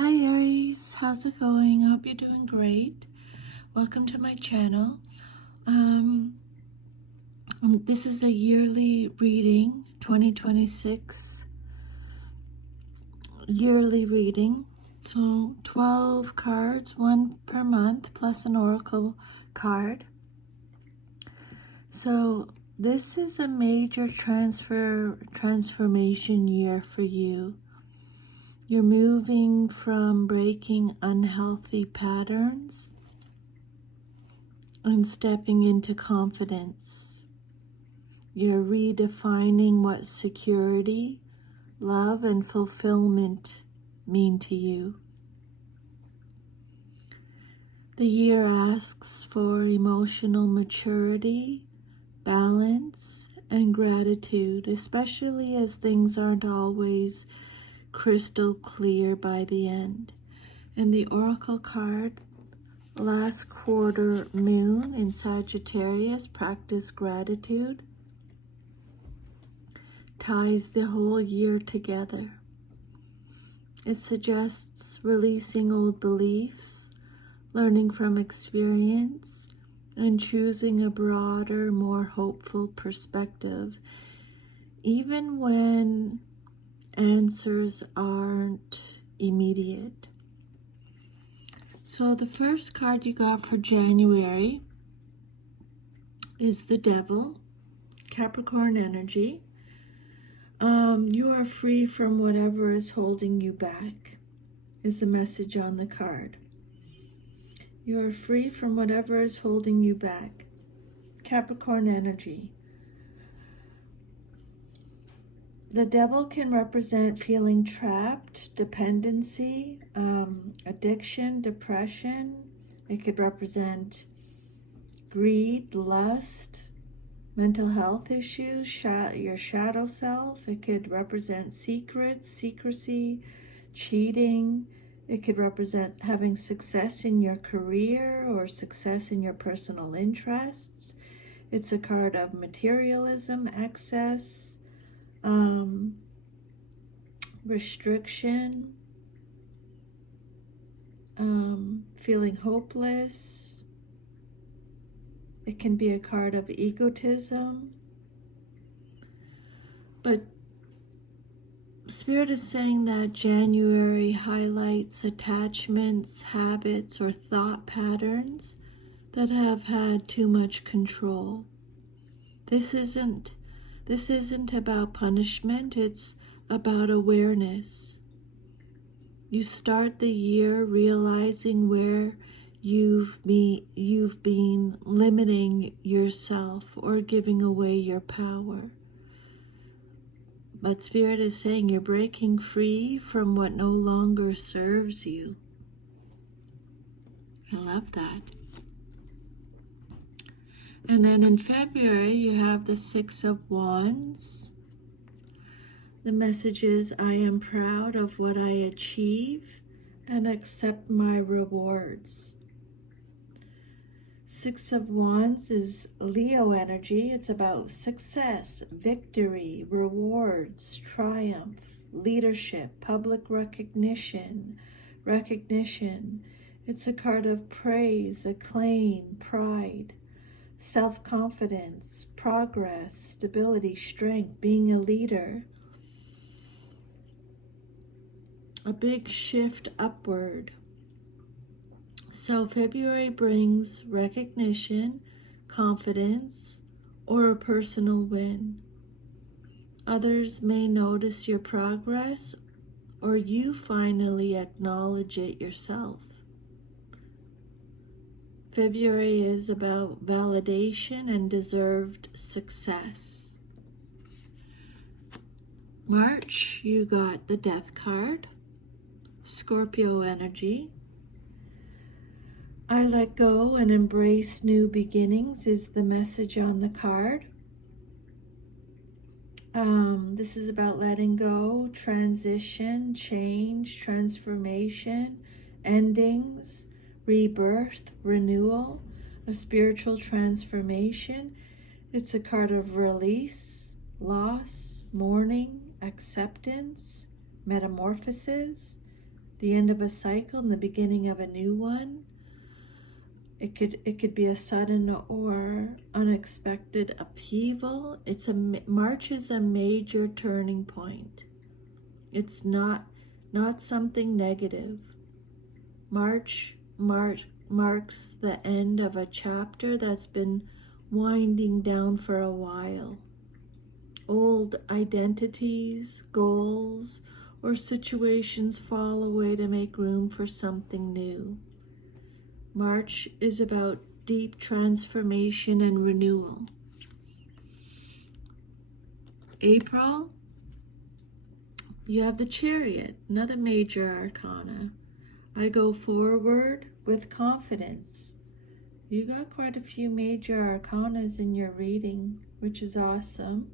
Hi Aries, how's it going? I hope you're doing great. Welcome to my channel. This is a yearly reading, 2026 yearly reading. So 12 cards, one per month, plus an oracle card. So this is a major transformation year for you. You're moving from breaking unhealthy patterns and stepping into confidence. You're redefining what security, love, and fulfillment mean to you. The year asks for emotional maturity, balance, and gratitude, especially as things aren't always crystal clear by the end. And the oracle card, last quarter moon in Sagittarius, practice gratitude, ties the whole year together. It suggests releasing old beliefs, learning from experience, and choosing a broader, more hopeful perspective, even when answers aren't immediate. So the first card you got for January is the Devil, Capricorn energy. You are free from whatever is holding you back, is the message on the card. You are free from whatever is holding you back. Capricorn energy. The Devil can represent feeling trapped, dependency, addiction, depression. It could represent greed, lust, mental health issues, your shadow self. It could represent secrets, secrecy, cheating. It could represent having success in your career or success in your personal interests. It's a card of materialism, excess, restriction, feeling hopeless. It can be a card of egotism. But Spirit is saying that January highlights attachments, habits, or thought patterns that have had too much control. This isn't about punishment, it's about awareness. You start the year realizing where you've been limiting yourself or giving away your power. But Spirit is saying you're breaking free from what no longer serves you. I love that. And then in February, you have the Six of Wands. The message is, I am proud of what I achieve and accept my rewards. Six of Wands is Leo energy. It's about success, victory, rewards, triumph, leadership, public recognition. It's a card of praise, acclaim, pride, self-confidence, progress, stability, strength, being a leader. A big shift upward. So February brings recognition, confidence, or a personal win. Others may notice your progress, or you finally acknowledge it yourself. February is about validation and deserved success. March, you got the Death card, Scorpio energy. I let go and embrace new beginnings is the message on the card. This is about letting go, transition, change, transformation, endings, rebirth, renewal, a spiritual transformation. It's a card of release, loss, mourning, acceptance, metamorphosis, the end of a cycle and the beginning of a new one. It could be a sudden or unexpected upheaval. March is a major turning point. It's not something negative. March marks the end of a chapter that's been winding down for a while. Old identities, goals, or situations fall away to make room for something new. March is about deep transformation and renewal. April, you have the Chariot, another major arcana. I go forward with confidence. You got quite a few major arcanas in your reading, which is awesome.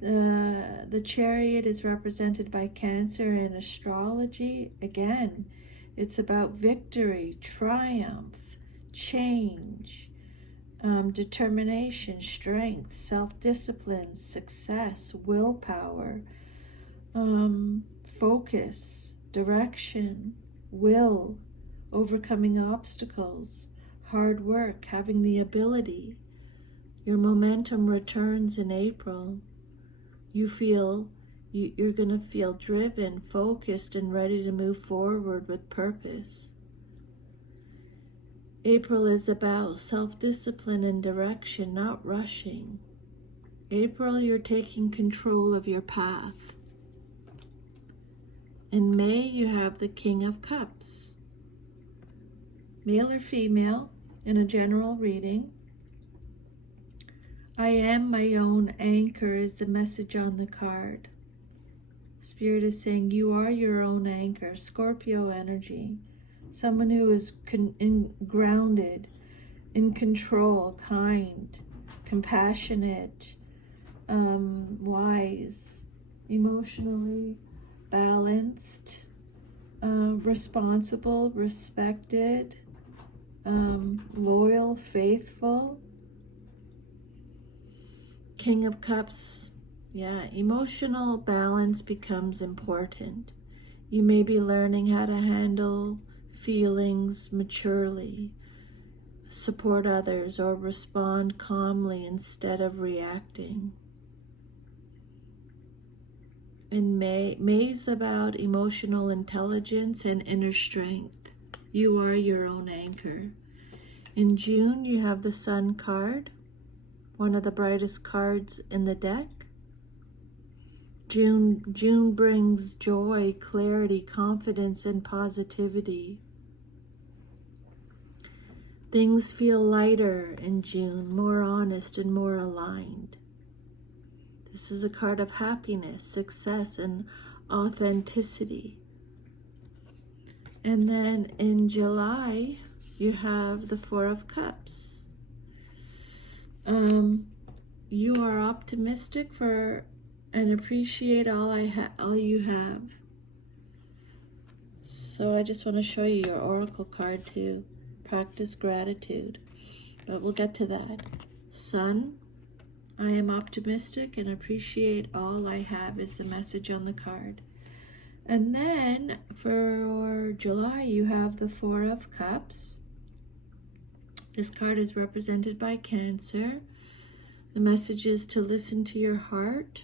The Chariot is represented by Cancer in astrology. Again, it's about victory, triumph, change, determination, strength, self-discipline, success, willpower, focus, direction, will, overcoming obstacles, hard work, having the ability. Your momentum returns in April. You're going to feel driven, focused, and ready to move forward with purpose. April is about self-discipline and direction, not rushing. April, you're taking control of your path. In May, you have the King of Cups. Male or female, in a general reading. I am my own anchor is the message on the card. Spirit is saying you are your own anchor. Scorpio energy. Someone who is grounded, in control, kind, compassionate, wise, emotionally balanced, responsible, respected, loyal, faithful. King of Cups, emotional balance becomes important. You may be learning how to handle feelings maturely, support others, or respond calmly instead of reacting. In May's about emotional intelligence and inner strength. You are your own anchor. In June, you have the Sun card, one of the brightest cards in the deck. June brings joy, clarity, confidence, and positivity. Things feel lighter in June, more honest and more aligned. This is a card of happiness, success, and authenticity. And then in July, you have the Four of Cups. You are optimistic and appreciate all you have. So I just want to show you your oracle card too. Practice gratitude. But we'll get to that. Sun, I am optimistic and appreciate all I have is the message on the card. And then for July, you have the Four of Cups. This card is represented by Cancer. The message is to listen to your heart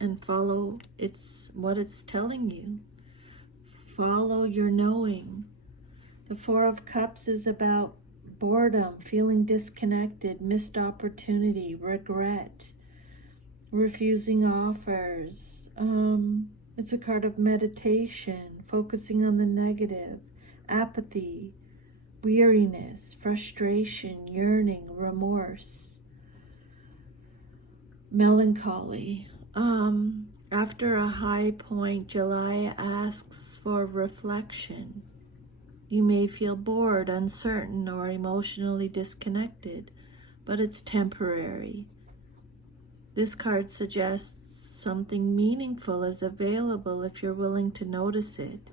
and follow what it's telling you. Follow your knowing. The Four of Cups is about boredom, feeling disconnected, missed opportunity, regret, refusing offers. It's a card of meditation, focusing on the negative, apathy, weariness, frustration, yearning, remorse, melancholy. After a high point, July asks for reflection. You may feel bored, uncertain, or emotionally disconnected, but it's temporary. This card suggests something meaningful is available if you're willing to notice it.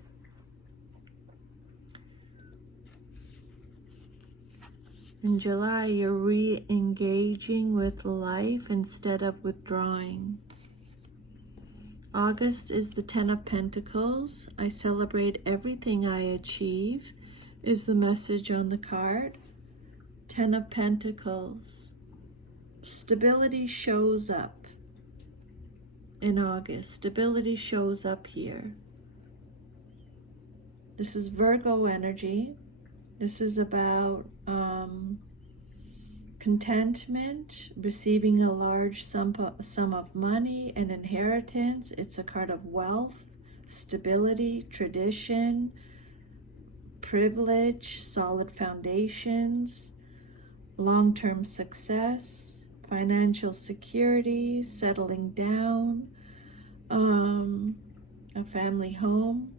In July, you're re-engaging with life instead of withdrawing. August is the Ten of Pentacles. I celebrate everything I achieve, is the message on the card. Ten of Pentacles. Stability shows up in August. Stability shows up here. This is Virgo energy. This is about contentment, receiving a large sum of money, an inheritance. It's a card of wealth, stability, tradition, privilege, solid foundations, long-term success, financial security, settling down, a family home.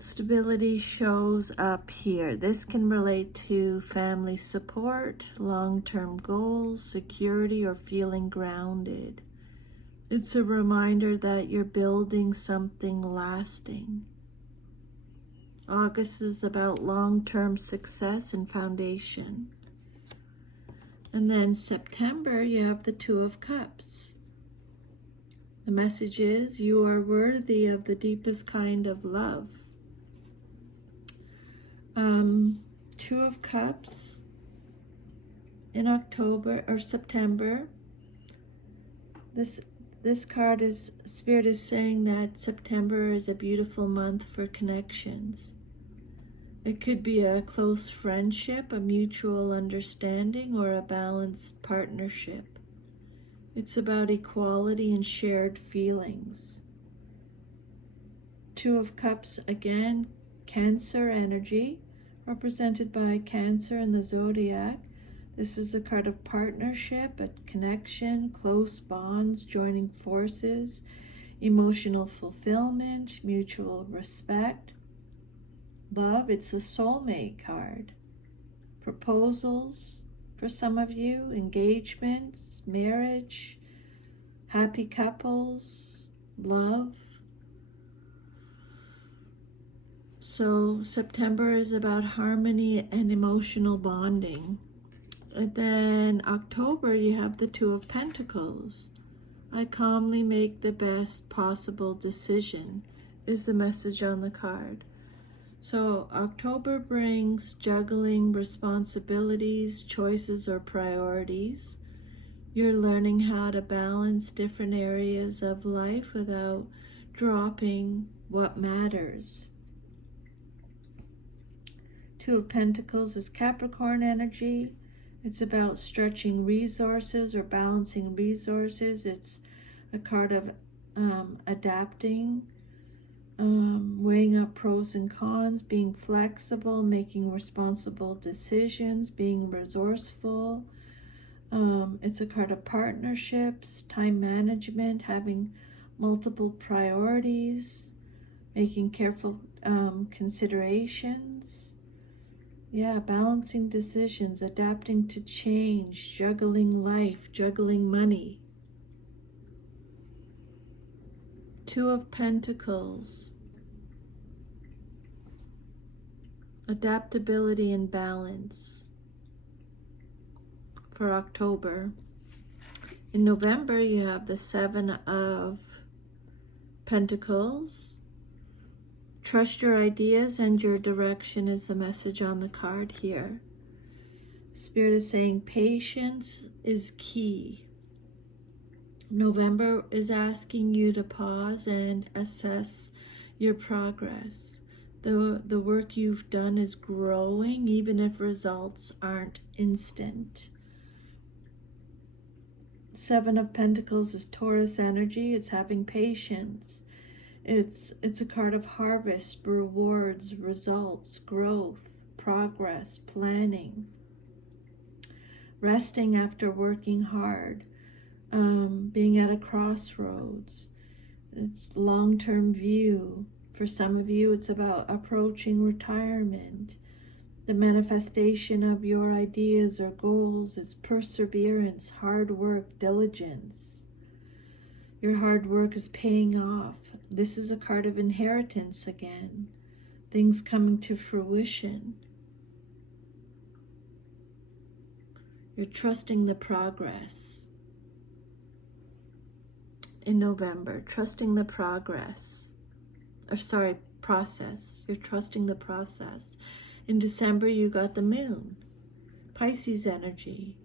Stability shows up here. This can relate to family support, long-term goals, security, or feeling grounded. It's a reminder that you're building something lasting. August is about long-term success and foundation. And then September, you have the Two of Cups. The message is, you are worthy of the deepest kind of love. Two of Cups in October or September. This card is, Spirit is saying that September is a beautiful month for connections. It could be a close friendship, a mutual understanding, or a balanced partnership. It's about equality and shared feelings. Two of Cups again, Cancer energy, represented by Cancer in the zodiac. This is a card of partnership, a connection, close bonds, joining forces, emotional fulfillment, mutual respect. Love, it's the soulmate card. Proposals for some of you, engagements, marriage, happy couples, love. So September is about harmony and emotional bonding. And then October, you have the Two of Pentacles. I calmly make the best possible decision, is the message on the card. So October brings juggling responsibilities, choices, or priorities. You're learning how to balance different areas of life without dropping what matters. Two of Pentacles is Capricorn energy. It's about stretching resources or balancing resources. It's a card of adapting, weighing up pros and cons, being flexible, making responsible decisions, being resourceful. It's a card of partnerships, time management, having multiple priorities, making careful considerations. Yeah, balancing decisions, adapting to change, juggling life, juggling money. Two of Pentacles. Adaptability and balance for October. In November, you have the Seven of Pentacles. Trust your ideas and your direction is the message on the card here. Spirit is saying patience is key. November is asking you to pause and assess your progress. The work you've done is growing, even if results aren't instant. Seven of Pentacles is Taurus energy. It's having patience. It's a card of harvest, rewards, results, growth, progress, planning, resting after working hard, being at a crossroads. It's long-term view. For some of you, it's about approaching retirement. The manifestation of your ideas or goals is perseverance, hard work, diligence. Your hard work is paying off. This is a card of inheritance again. Things coming to fruition. You're trusting the progress. in November, trusting the process. You're trusting the process. In December, you got the moon, Pisces energy.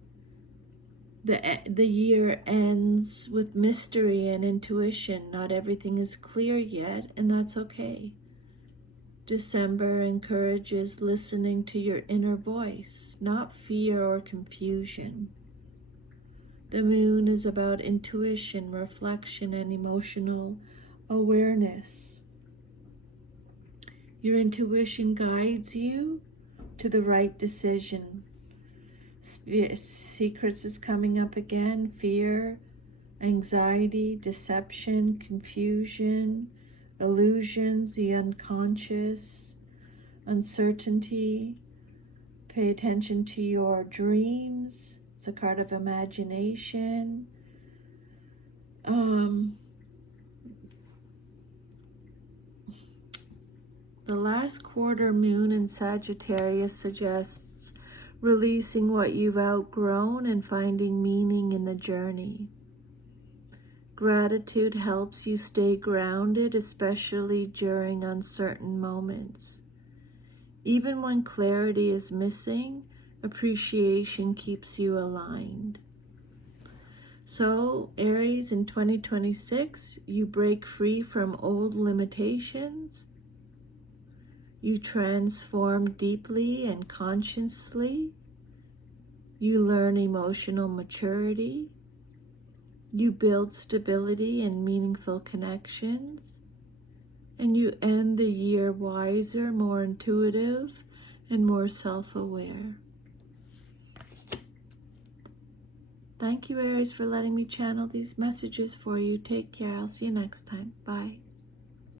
The year ends with mystery and intuition. Not everything is clear yet, and that's okay. December encourages listening to your inner voice, not fear or confusion. The moon is about intuition, reflection, and emotional awareness. Your intuition guides you to the right decision. Secrets is coming up again. Fear, anxiety, deception, confusion, illusions, the unconscious, uncertainty. Pay attention to your dreams. It's a card of imagination. The last quarter moon in Sagittarius suggests releasing what you've outgrown and finding meaning in the journey. Gratitude helps you stay grounded, especially during uncertain moments. Even when clarity is missing, appreciation keeps you aligned. So, Aries, in 2026, you break free from old limitations. You transform deeply and consciously. You learn emotional maturity. You build stability and meaningful connections. And you end the year wiser, more intuitive, and more self-aware. Thank you, Aries, for letting me channel these messages for you. Take care. I'll see you next time. Bye.